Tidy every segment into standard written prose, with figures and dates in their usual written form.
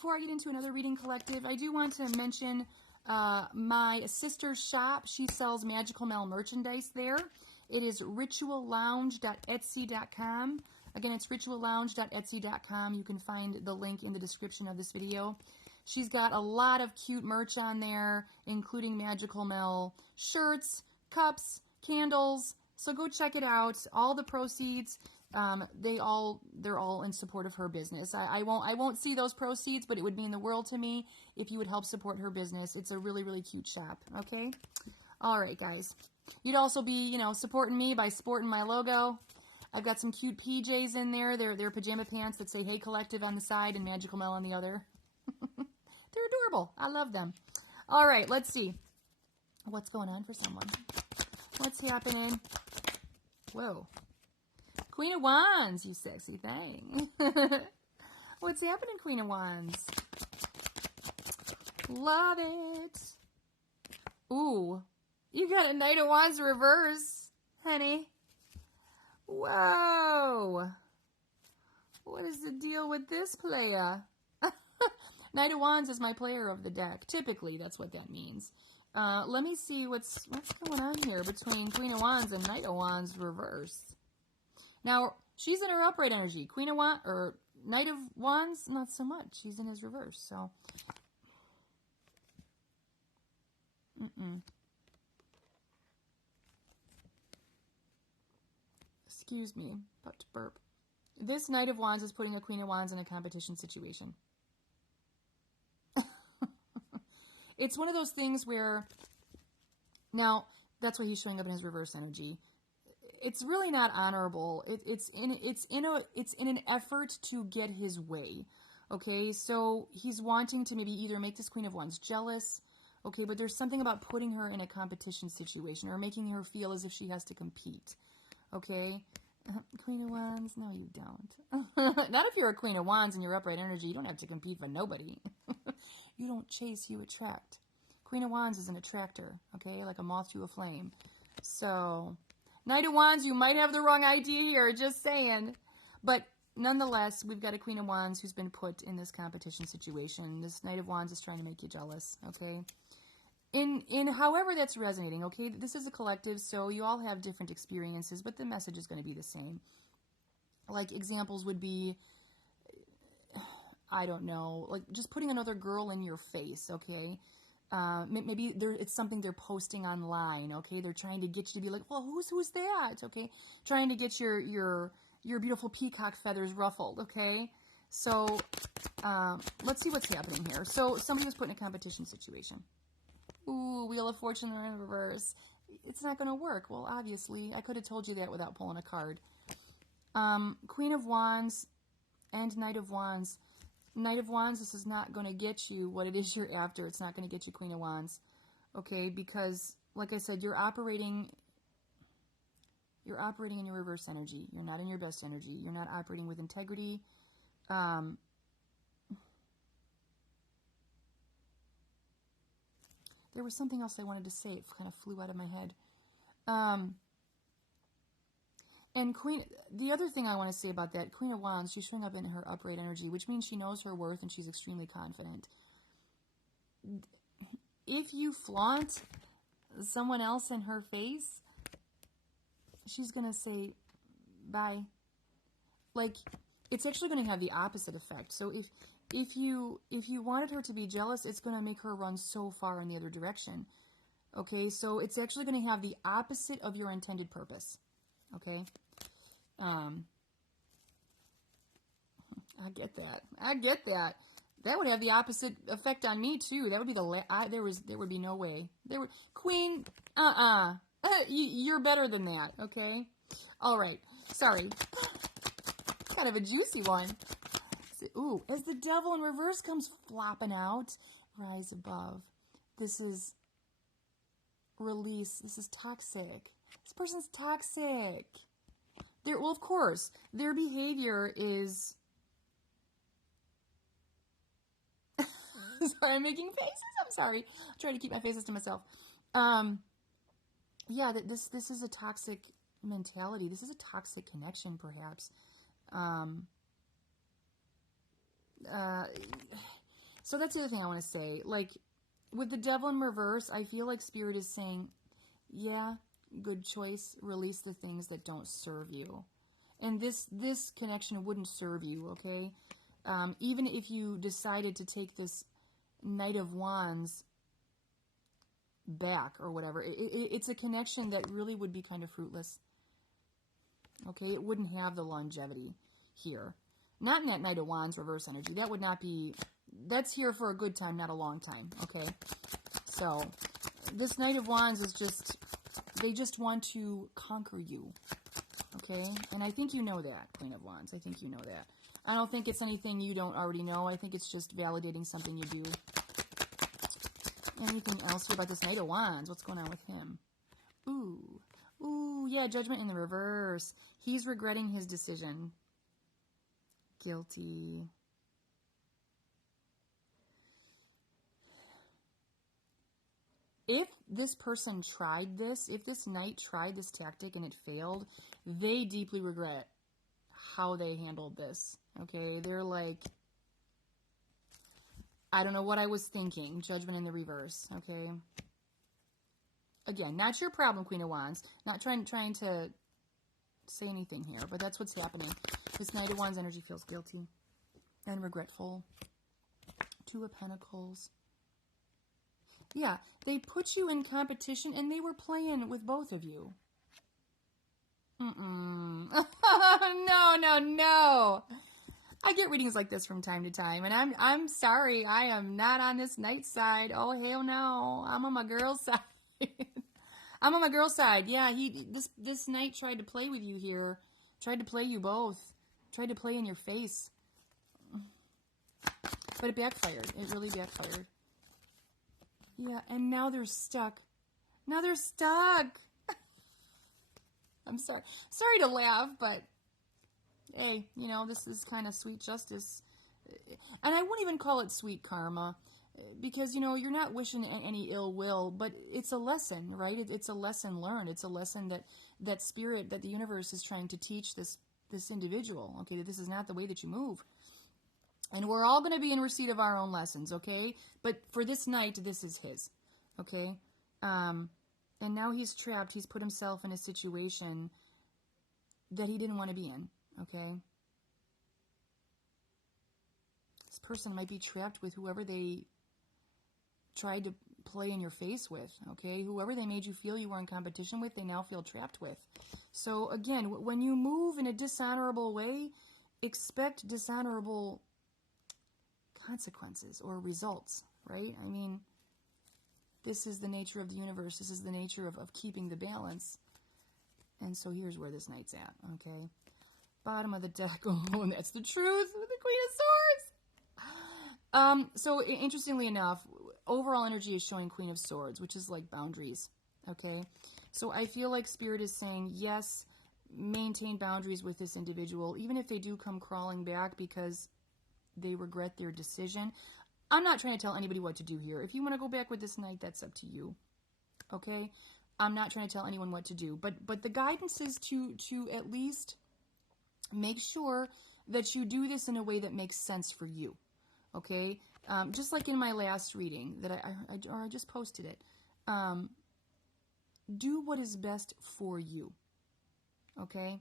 before I get into another reading collective, I do want to mention my sister's shop. She sells Magical Mel merchandise there. It is rituallounge.etsy.com. Again, it's rituallounge.etsy.com. You can find the link in the description of this video. She's got a lot of cute merch on there, including Magical Mel shirts, cups, candles. So go check it out. All the proceeds, they're all in support of her business. I won't see those proceeds, but it would mean the world to me if you would help support her business. It's a really, really cute shop. Okay. All right, guys. You'd also be, supporting me by sporting my logo. I've got some cute PJs in there. They're pajama pants that say Hey Collective on the side and Magical Mel on the other. They're adorable. I love them. All right, let's see. What's going on for someone? What's happening? Whoa. Queen of Wands, you sexy thing. What's happening, Queen of Wands? Love it. Ooh. You got a Knight of Wands reverse, honey. Whoa. What is the deal with this player? Knight of Wands is my player of the deck. Typically, that's what that means. Let me see what's going on here between Queen of Wands and Knight of Wands reverse. Now, she's in her upright energy. Queen of Wands, or Knight of Wands, not so much. She's in his reverse, so. Excuse me, about to burp. This Knight of Wands is putting a Queen of Wands in a competition situation. It's one of those things where, now, that's why he's showing up in his reverse energy. It's really not honorable. It's in an effort to get his way. Okay, so he's wanting to maybe either make this Queen of Wands jealous. Okay, but there's something about putting her in a competition situation or making her feel as if she has to compete. Okay, Queen of Wands, no you don't. Not if you're a Queen of Wands and you're upright energy. You don't have to compete for nobody. You don't chase, you attract. Queen of Wands is an attractor, okay, like a moth to a flame. So, Knight of Wands, you might have the wrong idea here, just saying. But nonetheless, we've got a Queen of Wands who's been put in this competition situation. This Knight of Wands is trying to make you jealous, okay? In however that's resonating, okay? This is a collective, so you all have different experiences, but the message is going to be the same. Like, examples would be, I don't know, like just putting another girl in your face, okay? Maybe it's something they're posting online, okay? They're trying to get you to be like, well, who's that, okay? Trying to get your beautiful peacock feathers ruffled, okay? So, let's see what's happening here. So, somebody was put in a competition situation. Ooh, Wheel of Fortune in reverse. It's not going to work. Well, obviously, I could have told you that without pulling a card. Queen of Wands and Knight of Wands. Knight of Wands, this is not going to get you what it is you're after. It's not going to get you Queen of Wands. Okay, because, like I said, you're operating in your reverse energy. You're not in your best energy. You're not operating with integrity. There was something else I wanted to say. It kind of flew out of my head. And the other thing I want to say about that, Queen of Wands, she's showing up in her upright energy, which means she knows her worth and she's extremely confident. If you flaunt someone else in her face, she's going to say, bye. Like, it's actually going to have the opposite effect. So if you wanted her to be jealous, it's going to make her run so far in the other direction. Okay, so it's actually going to have the opposite of your intended purpose. Okay, I get that. I get that. That would have the opposite effect on me too. That would be there would be no way. Queen, you're better than that. Okay, all right. Sorry, kind of a juicy one. Ooh, as the Devil in reverse comes flopping out, rise above. This is release. This is toxic. This person's toxic. Well, of course, their behavior is... Sorry, I'm making faces. I'm sorry. I'm trying to keep my faces to myself. Yeah, this is a toxic mentality. This is a toxic connection, perhaps. So that's the other thing I want to say. Like, with the Devil in reverse, I feel like Spirit is saying, yeah, good choice. Release the things that don't serve you. And this connection wouldn't serve you, okay? Even if you decided to take this Knight of Wands back or whatever, it's a connection that really would be kind of fruitless. Okay, it wouldn't have the longevity here. Not in that Knight of Wands reverse energy. That would not be... That's here for a good time, not a long time, okay? So, this Knight of Wands is just... They just want to conquer you, okay? And I think you know that, Queen of Wands. I think you know that. I don't think it's anything you don't already know. I think it's just validating something you do. Anything else here about this Knight of Wands? What's going on with him? Ooh. Ooh, yeah, Judgment in the reverse. He's regretting his decision. Guilty. If this person tried this, if this knight tried this tactic and it failed, they deeply regret how they handled this. Okay, they're like, I don't know what I was thinking. Judgment in the reverse. Okay. Again, not your problem, Queen of Wands. Not trying to say anything here, but that's what's happening. This Knight of Wands energy feels guilty and regretful. Two of Pentacles. Yeah, they put you in competition and they were playing with both of you. No, no, no. I get readings like this from time to time, and I'm sorry, I am not on this knight side. Oh, hell no. I'm on my girl's side. I'm on my girl's side. Yeah, this knight tried to play with you here. Tried to play you both. Tried to play in your face. But it backfired. It really backfired. Yeah, and now they're stuck. Now they're stuck. I'm sorry. Sorry to laugh, but hey, you know, this is kind of sweet justice. And I wouldn't even call it sweet karma, because, you know, you're not wishing any ill will, but it's a lesson, right? It's a lesson learned. It's a lesson that spirit, that the universe is trying to teach this individual, okay, that this is not the way that you move. And we're all going to be in receipt of our own lessons, okay? But for this knight, this is his, okay? And now he's trapped. He's put himself in a situation that he didn't want to be in, okay? This person might be trapped with whoever they tried to play in your face with, okay? Whoever they made you feel you were in competition with, they now feel trapped with. So, again, when you move in a dishonorable way, expect dishonorable consequences or results, right? I mean, this is the nature of the universe. This is the nature of keeping the balance. And so here's where this knight's at, okay? Bottom of the deck. Oh, and that's the truth with the Queen of Swords. So interestingly enough, overall energy is showing Queen of Swords, which is like boundaries, okay? So I feel like Spirit is saying, yes, maintain boundaries with this individual, even if they do come crawling back because they regret their decision. I'm not trying to tell anybody what to do here. If you want to go back with this knight, that's up to you, okay? I'm not trying to tell anyone what to do, but the guidance is to at least make sure that you do this in a way that makes sense for you, okay? Just like in my last reading that I just posted it. Do what is best for you, okay?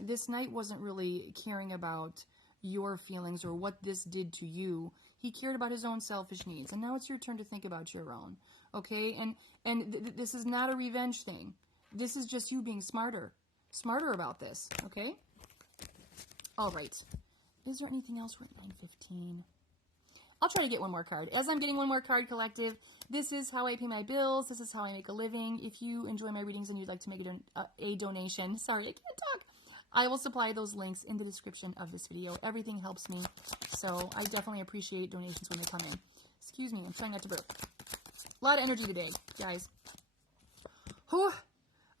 This knight wasn't really caring about your feelings or what this did to you. He cared about his own selfish needs. And now it's your turn to think about your own. Okay? And this is not a revenge thing. This is just you being smarter. Smarter about this. Okay? All right. Is there anything else? We're at 9:15. I'll try to get one more card. As I'm getting one more card, collective, this is how I pay my bills. This is how I make a living. If you enjoy my readings and you'd like to make a donation, sorry, I can't talk, I will supply those links in the description of this video. Everything helps me, so I definitely appreciate donations when they come in. Excuse me, I'm trying not to burp. A lot of energy today, guys. Whew.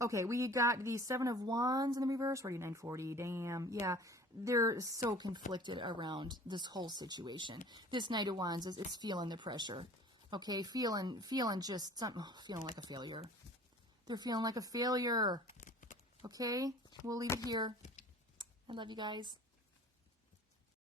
Okay, we got the Seven of Wands in the reverse. We're at 9:40. Damn. Yeah, they're so conflicted around this whole situation. This Knight of Wands it's feeling the pressure. Okay, feeling just something, feeling like a failure. They're feeling like a failure. Okay, we'll leave it here. I love you guys.